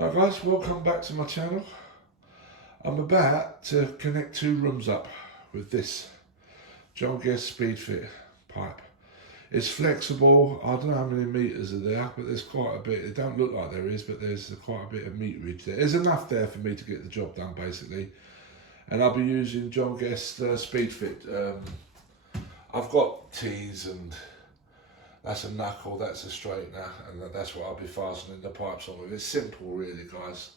Hi guys, welcome back to my channel. I'm about to connect two rooms up with this John Guest Speed Fit pipe. It's flexible. I don't know how many meters are there, but there's quite a bit. It don't look like there is, but there's quite a bit of meterage there. There's enough there for me to get the job done basically. And I'll be using John Guest Speed Fit. I've got T's and that's a knuckle, that's a straightener, and that's what I'll be fastening the pipes on with. It's simple really guys.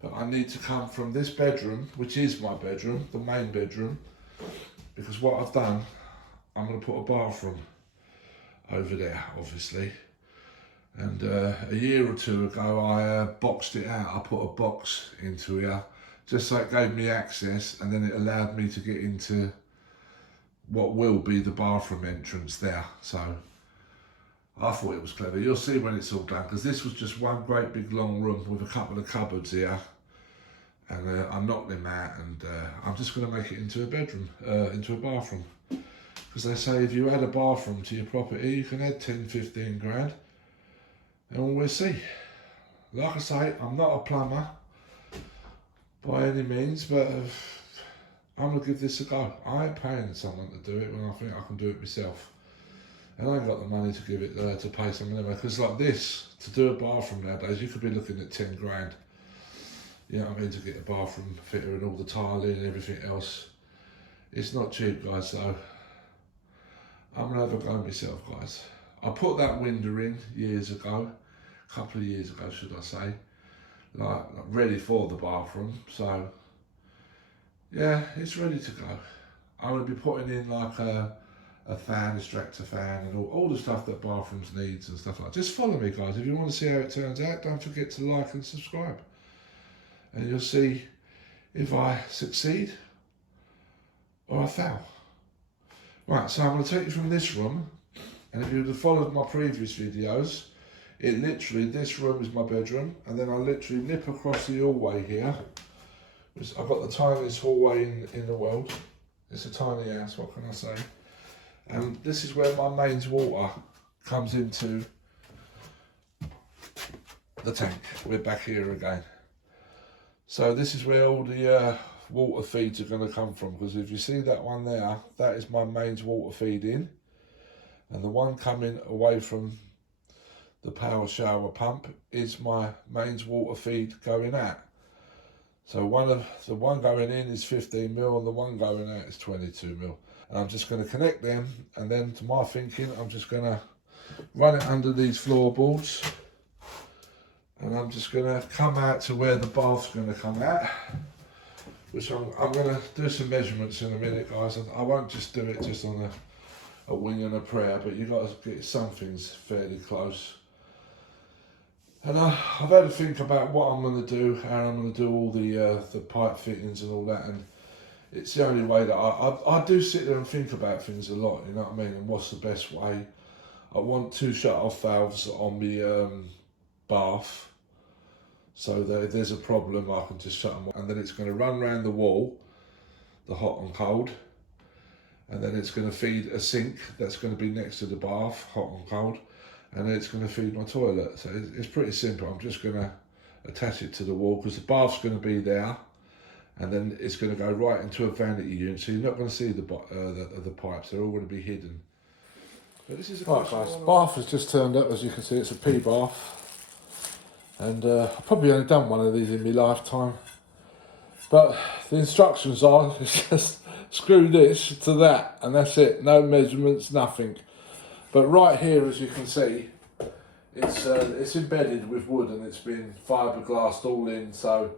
But I need to come from this bedroom, which is my bedroom, the main bedroom, because what I've done, I'm going to put a bathroom over there obviously. And a year or two ago I boxed it out. I put a box into here just so it gave me access, and then it allowed me to get into what will be the bathroom entrance there. So I thought it was clever. You'll see when it's all done, because this was just one great big long room with a couple of cupboards here, and I knocked them out, and I'm just going to make it into a bedroom, into a bathroom, because they say if you add a bathroom to your property you can add 10-15 grand, and we'll see. Like I say, I'm not a plumber by any means, but I'm going to give this a go. I ain't paying someone to do it when I think I can do it myself. And I ain't got the money to give it to pay someone anyway, because like this, to do a bathroom nowadays, you could be looking at 10 grand. You know what I mean, to get a bathroom fitter and all the tiling and everything else. It's not cheap guys, so I'm gonna have a go myself guys. I put that window in years ago, a couple of years ago should I say, like ready for the bathroom, so yeah, it's ready to go. I'm gonna be putting in like a fan, extractor fan, and all the stuff that bathrooms needs and stuff like that. Just follow me guys, if you want to see how it turns out. Don't forget to like and subscribe, and you'll see if I succeed or I fail. Right, so I'm going to take you from this room, and if you'd have followed my previous videos, it literally, this room is my bedroom, and then I literally nip across the hallway here. I've got the tiniest hallway in the world. It's a tiny house, what can I say? And this is where my mains water comes into the tank. We're back here again. So this is where all the water feeds are going to come from, because if you see that one there, that is my mains water feed in, and the one coming away from the power shower pump is my mains water feed going out. So the one going in is 15 mil and the one going out is 22 mil. And I'm just going to connect them, and then to my thinking, I'm just going to run it under these floorboards, and I'm just going to come out to where the bath's going to come out, which I'm going to do some measurements in a minute guys. I won't just do it just on a wing and a prayer, but you've got to get some things fairly close. And I've had to think about what I'm going to do, how I'm going to do all the pipe fittings and all that, and it's the only way that I do sit there and think about things a lot, you know what I mean, and what's the best way. I want two shut-off valves on the bath, so that if there's a problem I can just shut them off, and then it's going to run around the wall, the hot and cold, and then it's going to feed a sink that's going to be next to the bath, hot and cold, and then it's going to feed my toilet. So it's pretty simple. I'm just going to attach it to the wall, because the bath's going to be there, and then it's going to go right into a vanity unit, so you're not going to see the pipes. They're all going to be hidden. But this is right guys, bath has just turned up. As you can see, it's a pea bath, and I've probably only done one of these in my lifetime, but the instructions are just screw this to that and that's it. No measurements, nothing. But right here, as you can see, it's embedded with wood, and it's been fiberglassed all in, so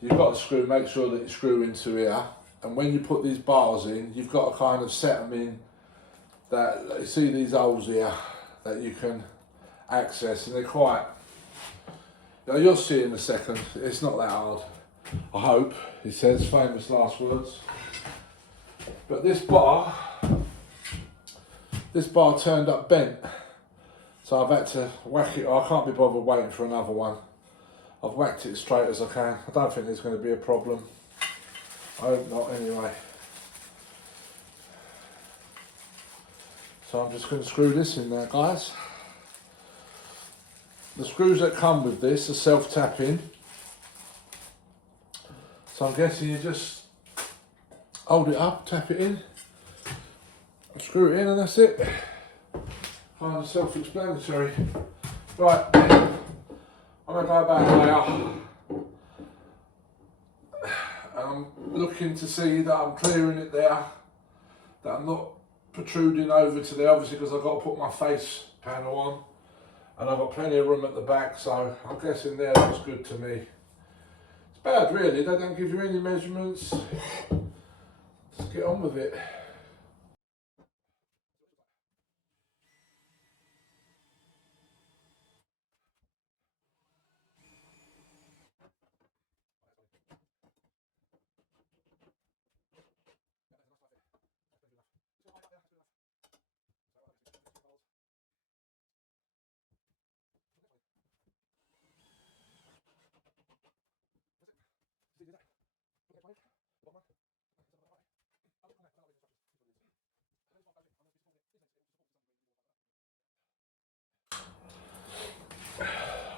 you've got to make sure that you screw into here, and when you put these bars in, you've got to kind of set them in that, you see these holes here that you can access, and they're quite, you know, you'll see in a second, it's not that hard, I hope. He says, famous last words. But this bar turned up bent, so I've had to whack it. I can't be bothered waiting for another one. I've whacked it straight as I can. I don't think there's going to be a problem. I hope not anyway. So I'm just going to screw this in there guys. the screws that come with this are self-tapping. So I'm guessing you just hold it up, tap it in, screw it in, and that's it. Kind of self-explanatory. Right, I'm going to go back now. I'm looking to see that I'm clearing it there, that I'm not protruding over to there, obviously because I've got to put my face panel on, and I've got plenty of room at the back, so I'm guessing there looks good to me. It's bad really, they don't give you any measurements. Just get on with it.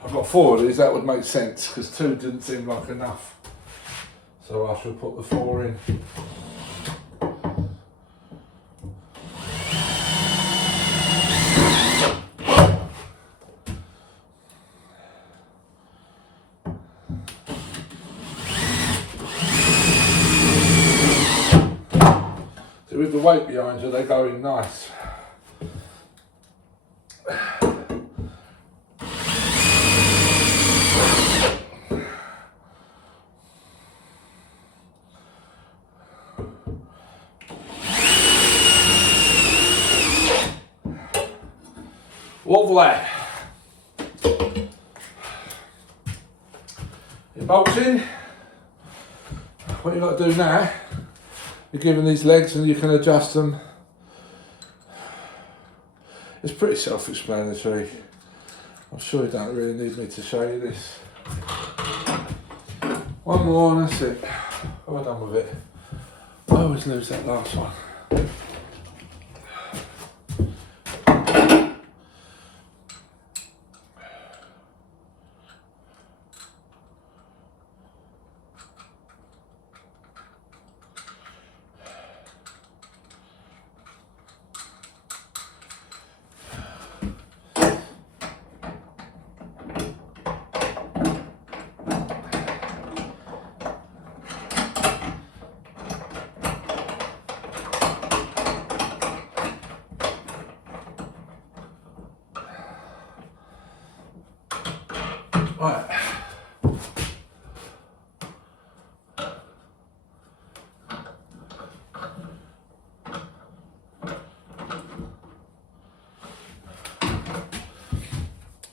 I've got 4 of these, that would make sense, because 2 didn't seem like enough. So I shall put the 4 in. So with the weight behind you, they go in nice. Lovely. It bolts in. What you've got to do now, you're given these legs and you can adjust them. It's pretty self-explanatory. I'm sure you don't really need me to show you this. One more and that's it. I'm done with it. I always lose that last one. Right.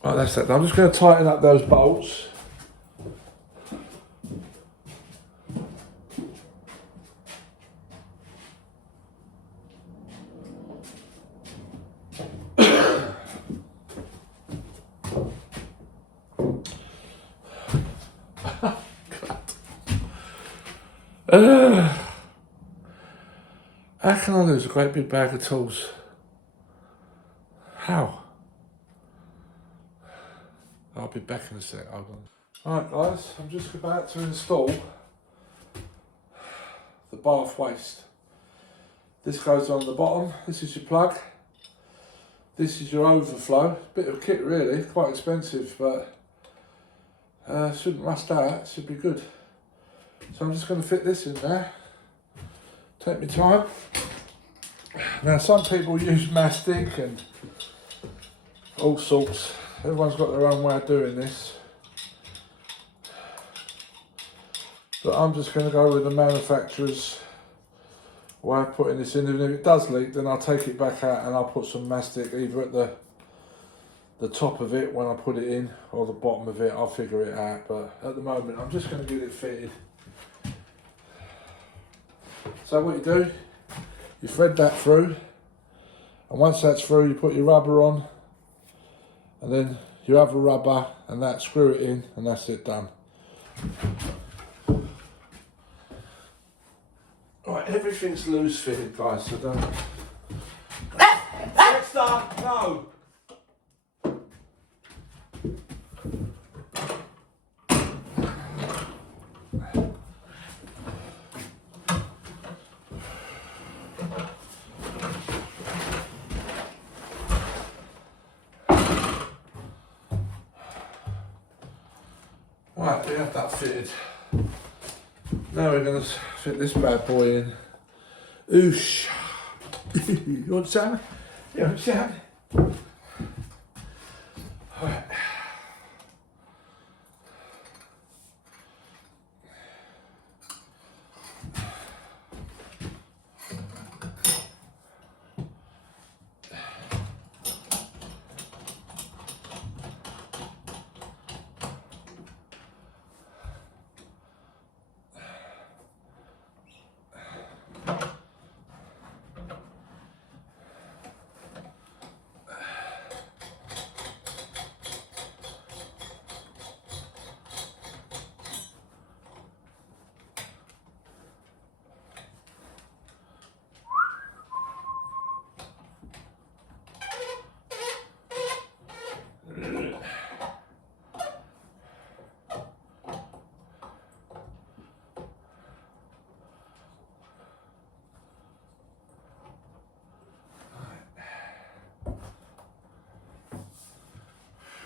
Right, that's that. I'm just going to tighten up those bolts. How can I lose a great big bag of tools? How? I'll be back in a sec, hold on. Alright guys, I'm just about to install the bath waste. This goes on the bottom, this is your plug. This is your overflow. Bit of kit really, quite expensive, but shouldn't rust out, should be good. So I'm just going to fit this in there. Take my time. Now some people use mastic and all sorts. Everyone's got their own way of doing this. But I'm just going to go with the manufacturer's way of putting this in. And if it does leak, then I'll take it back out and I'll put some mastic either at the top of it when I put it in, or the bottom of it. I'll figure it out. But at the moment, I'm just going to get it fitted. So what you do, you thread that through, and once that's through, you put your rubber on, and then your other rubber, and that, screw it in, and that's it, done. Right, everything's loose fitted, guys, so don't... Dexter, no! we have that fitted. Now we're going to fit this bad boy in. Oosh. You want some? Yeah, want some? Alright.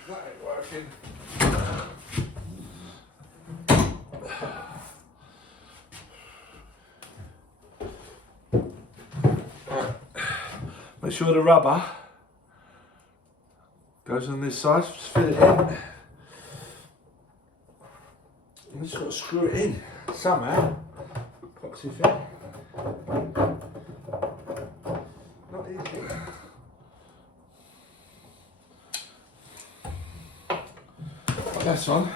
That ain't working. Make sure the rubber goes on this side, just fit it in. You just got to screw it in somehow. Epoxy fit. Not easy. Got this on.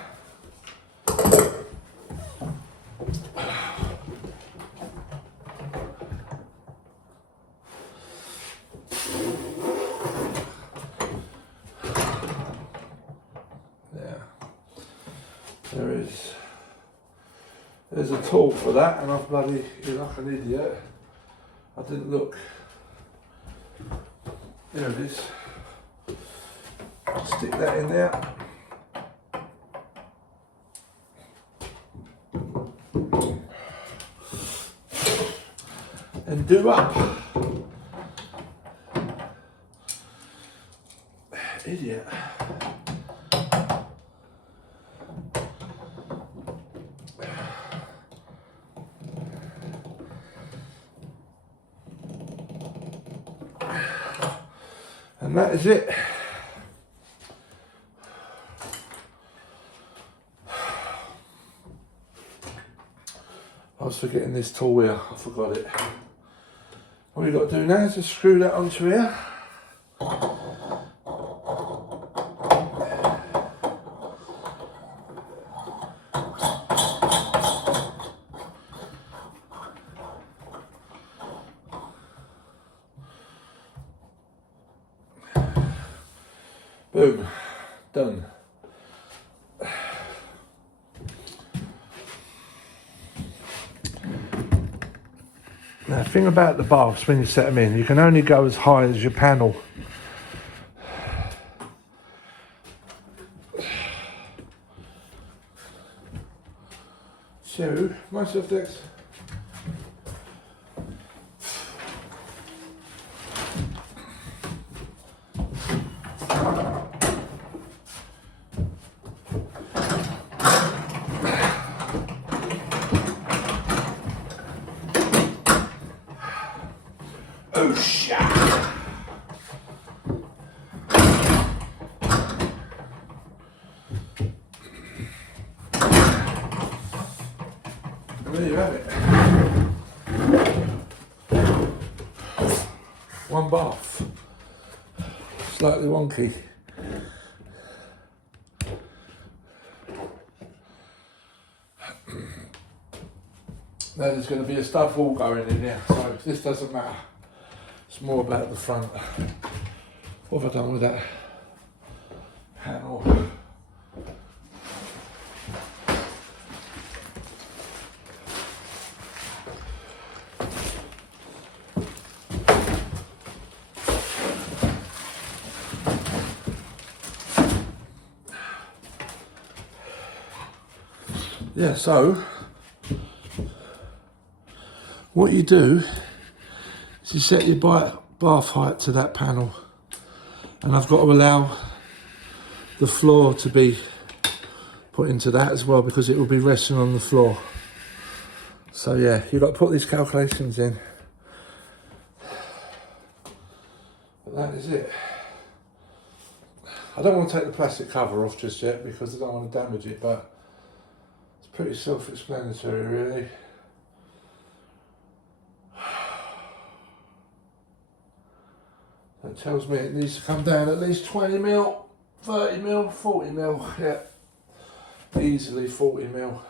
There's a tool for that, and I've bloody, you're like an idiot. I didn't look. There it is. Stick that in there. And do up. Idiot. And that is it. I was forgetting this tool here, I forgot it. All you've got to do now is just screw that onto here. Boom, done. Now, the thing about the baths when you set them in, you can only go as high as your panel. So, most of this. Oh shit! And there you have it. One bath. Slightly wonky. Now there's going to be a stud wall going in here, so this doesn't matter. It's more about the front. What have I done with that panel? Yeah, so what you do is you set your bath height to that panel, and I've got to allow the floor to be put into that as well, because it will be resting on the floor. So yeah, you've got to put these calculations in. But that is it. I don't want to take the plastic cover off just yet because I don't want to damage it, but it's pretty self-explanatory really. That tells me it needs to come down at least 20 mil, 30 mil, 40 mil, yeah. Easily 40 mil.